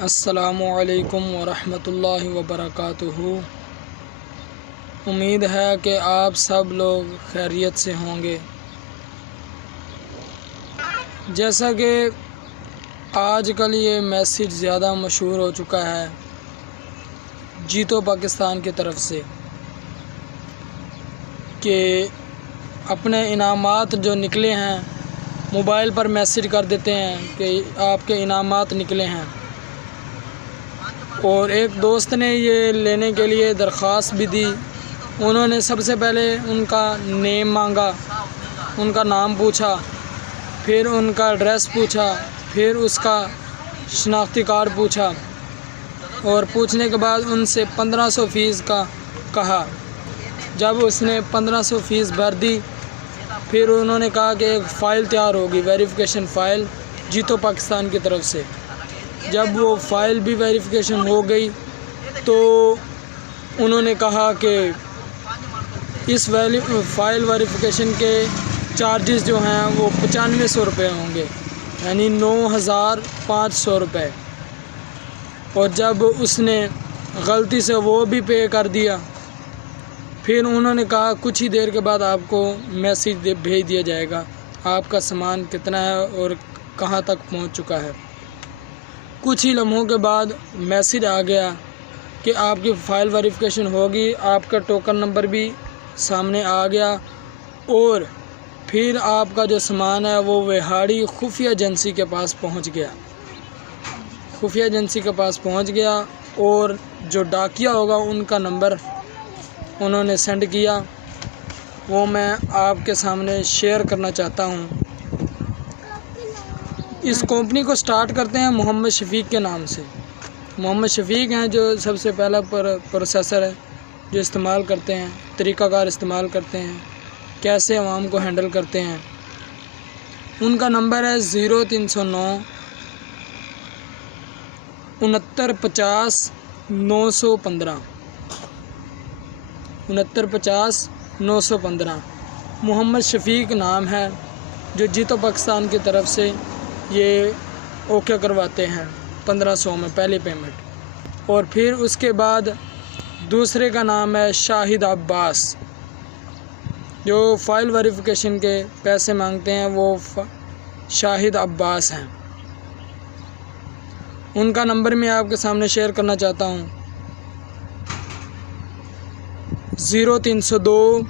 السلام علیکم ورحمۃ اللہ وبرکاتہ۔ امید ہے کہ آپ سب لوگ خیریت سے ہوں گے۔ جیسا کہ آج کل یہ میسیج زیادہ مشہور ہو چکا ہے جیتو پاکستان کی طرف سے کہ اپنے انعامات جو نکلے ہیں موبائل پر میسیج کر دیتے ہیں کہ آپ کے انعامات نکلے ہیں، اور ایک دوست نے یہ لینے کے لیے درخواست بھی دی۔ انہوں نے سب سے پہلے ان کا نیم مانگا، ان کا نام پوچھا، پھر ان کا ایڈریس پوچھا، پھر اس کا شناختی کارڈ پوچھا، اور پوچھنے کے بعد ان سے 1500 فیس کا کہا۔ جب اس نے 1500 فیس بھر دی، پھر انہوں نے کہا کہ ایک فائل تیار ہوگی، ویریفیکیشن فائل جیتو پاکستان کی طرف سے۔ جب وہ فائل بھی ویریفیکیشن ہو گئی تو انہوں نے کہا کہ اس فائل ویریفیکیشن کے چارجز جو ہیں وہ 9500 روپے ہوں گے، یعنی 9500 روپے۔ اور جب اس نے غلطی سے وہ بھی پے کر دیا، پھر انہوں نے کہا کچھ ہی دیر کے بعد آپ کو میسیج بھیج دیا جائے گا، آپ کا سامان کتنا ہے اور کہاں تک پہنچ چکا ہے۔ کچھ ہی لمحوں کے بعد میسیج آ گیا کہ آپ کی فائل ویریفیکیشن ہوگی، آپ کا ٹوکن نمبر بھی سامنے آ گیا، اور پھر آپ کا جو سامان ہے وہ وہاڑی خفیہ ایجنسی کے پاس پہنچ گیا۔ خفیہ ایجنسی کے پاس پہنچ گیا، اور جو ڈاکیا ہوگا ان کا نمبر انہوں نے سینڈ کیا، وہ میں آپ کے سامنے شیئر کرنا چاہتا ہوں۔ اس کمپنی کو سٹارٹ کرتے ہیں محمد شفیق کے نام سے۔ محمد شفیق ہیں جو سب سے پہلا پروسیسر ہے جو استعمال کرتے ہیں، طریقہ کار استعمال کرتے ہیں، کیسے عوام کو ہینڈل کرتے ہیں۔ ان کا نمبر ہے 0309 6950 915 6950 915۔ محمد شفیق نام ہے، جو جیتو پاکستان کی طرف سے یہ اوکے کرواتے ہیں 1500 میں پہلی پیمنٹ۔ اور پھر اس کے بعد دوسرے کا نام ہے شاہد عباس، جو فائل ویریفیکیشن کے پیسے مانگتے ہیں، وہ شاہد عباس ہیں۔ ان کا نمبر میں آپ کے سامنے شیئر کرنا چاہتا ہوں، 0302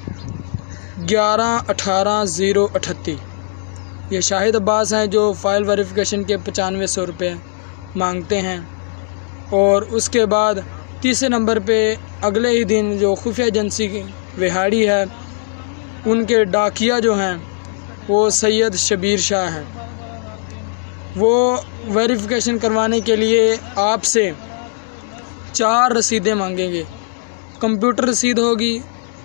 11 18 038۔ یہ شاہد عباس ہیں جو فائل ویریفیکیشن کے 9500 روپے مانگتے ہیں۔ اور اس کے بعد تیسرے نمبر پہ اگلے ہی دن جو خفیہ ایجنسی کی وہاڑی ہے، ان کے ڈاکیا جو ہیں وہ سید شبیر شاہ ہیں۔ وہ ویریفیکیشن کروانے کے لیے آپ سے 4 رسیدیں مانگیں گے۔ کمپیوٹر رسید ہوگی،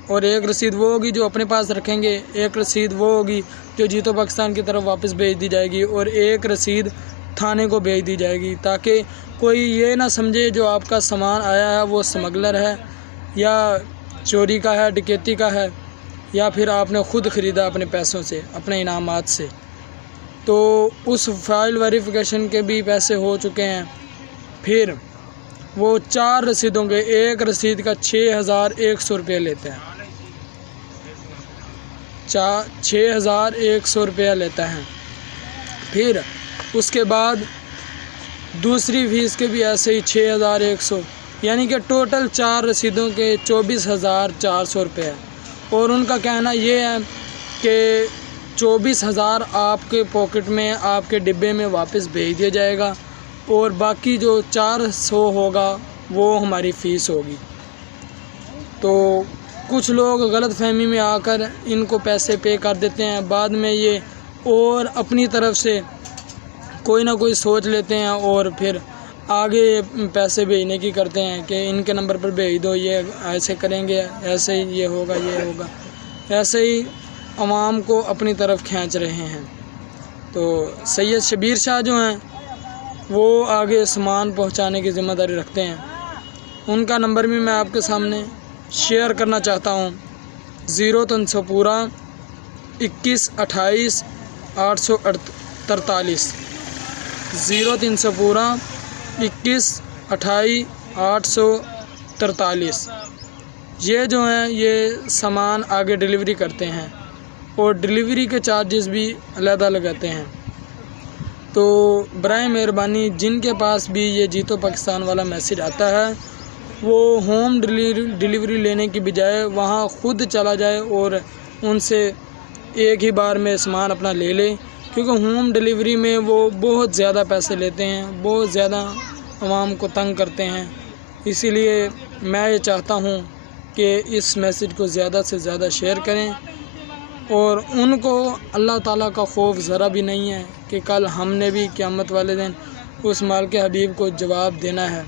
اور ایک رسید وہ ہوگی جو اپنے پاس رکھیں گے، ایک رسید وہ ہوگی جو جیتو پاکستان کی طرف واپس بھیج دی جائے گی، اور ایک رسید تھانے کو بھیج دی جائے گی، تاکہ کوئی یہ نہ سمجھے جو آپ کا سامان آیا ہے وہ اسمگلر ہے، یا چوری کا ہے، ڈکیتی کا ہے، یا پھر آپ نے خود خریدا اپنے پیسوں سے، اپنے انعامات سے۔ تو اس فائل ویریفیکیشن کے بھی پیسے ہو چکے ہیں۔ پھر وہ 4 رسیدوں کے ایک رسید کا 6100 روپیہ لیتے ہیں، 6100 روپیہ لیتا ہے۔ پھر اس کے بعد دوسری فیس کے بھی ایسے ہی 6100، یعنی کہ ٹوٹل 4 رسیدوں کے 24400 روپے ہے۔ اور ان کا کہنا یہ ہے کہ 24000 آپ کے پاکٹ میں، آپ کے ڈبے میں واپس بھیج دیا جائے گا، اور باقی جو 400 ہوگا وہ ہماری فیس ہوگی۔ تو کچھ لوگ غلط فہمی میں آ کر ان کو پیسے پے کر دیتے ہیں، بعد میں یہ اور اپنی طرف سے کوئی نہ کوئی سوچ لیتے ہیں، اور پھر آگے پیسے بھیجنے کی کرتے ہیں کہ ان کے نمبر پر بھیج دو، یہ ایسے کریں گے، ایسے ہی یہ ہوگا، یہ ہوگا، ایسے ہی عوام کو اپنی طرف کھینچ رہے ہیں۔ تو سید شبیر شاہ جو ہیں وہ آگے سامان پہنچانے کی ذمہ داری رکھتے ہیں۔ ان کا نمبر بھی میں آپ کے سامنے شیئر کرنا چاہتا ہوں، 0300 21 28 843 0300 21 28 843 یہ جو ہیں یہ سامان آگے ڈیلیوری کرتے ہیں اور ڈیلیوری کے چارجز بھی علیحدہ لگاتے ہیں۔ تو برائے مہربانی جن کے پاس بھی یہ جیتو پاکستان والا میسیج آتا ہے وہ ہوم ڈیلیوری لینے کی بجائے وہاں خود چلا جائے اور ان سے ایک ہی بار میں سامان اپنا لے لے، کیونکہ ہوم ڈیلیوری میں وہ بہت زیادہ پیسے لیتے ہیں، بہت زیادہ عوام کو تنگ کرتے ہیں۔ اسی لیے میں یہ چاہتا ہوں کہ اس میسیج کو زیادہ سے زیادہ شیئر کریں، اور ان کو اللہ تعالیٰ کا خوف ذرا بھی نہیں ہے کہ کل ہم نے بھی قیامت والے دن اس مال کے حبیب کو جواب دینا ہے،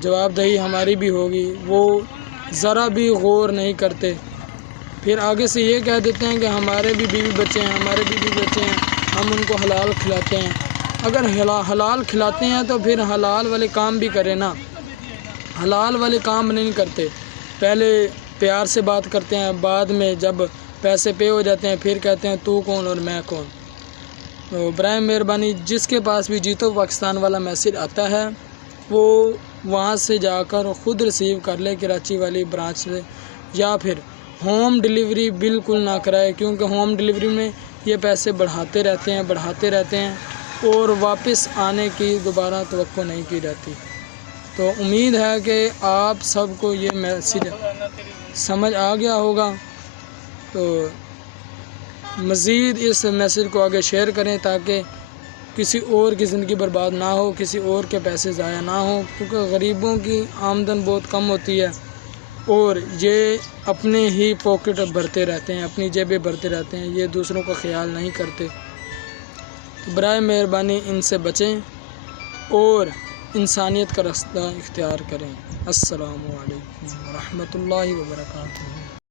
جواب دہی ہماری بھی ہوگی۔ وہ ذرا بھی غور نہیں کرتے، پھر آگے سے یہ کہہ دیتے ہیں کہ ہمارے بھی بیوی بچے ہیں، ہمارے بیوی بچے ہیں، ہم ان کو حلال کھلاتے ہیں۔ اگر حلال کھلاتے ہیں تو پھر حلال والے کام بھی کریں نا، حلال والے کام نہیں کرتے، پہلے پیار سے بات کرتے ہیں، بعد میں جب پیسے پے ہو جاتے ہیں پھر کہتے ہیں تو کون اور میں کون۔ تو برائے مہربانی جس کے پاس بھی جیتو پاکستان والا میسیج آتا ہے وہ وہاں سے جا کر خود ریسیو کر لے کراچی والی برانچ سے، یا پھر ہوم ڈیلیوری بالکل نہ کرائے، کیونکہ ہوم ڈیلیوری میں یہ پیسے بڑھاتے رہتے ہیں اور واپس آنے کی دوبارہ توقع نہیں کی جاتی۔ تو امید ہے کہ آپ سب کو یہ میسیج سمجھ آ گیا ہوگا، تو مزید اس میسیج کو آگے شیئر کریں تاکہ کسی اور کی زندگی برباد نہ ہو، کسی اور کے پیسے ضائع نہ ہوں، کیونکہ غریبوں کی آمدن بہت کم ہوتی ہے اور یہ اپنے ہی پاکٹ بھرتے رہتے ہیں، اپنی جیبیں بھرتے رہتے ہیں، یہ دوسروں کا خیال نہیں کرتے۔ تو برائے مہربانی ان سے بچیں اور انسانیت کا راستہ اختیار کریں۔ السلام علیکم ورحمۃ اللہ وبرکاتہ۔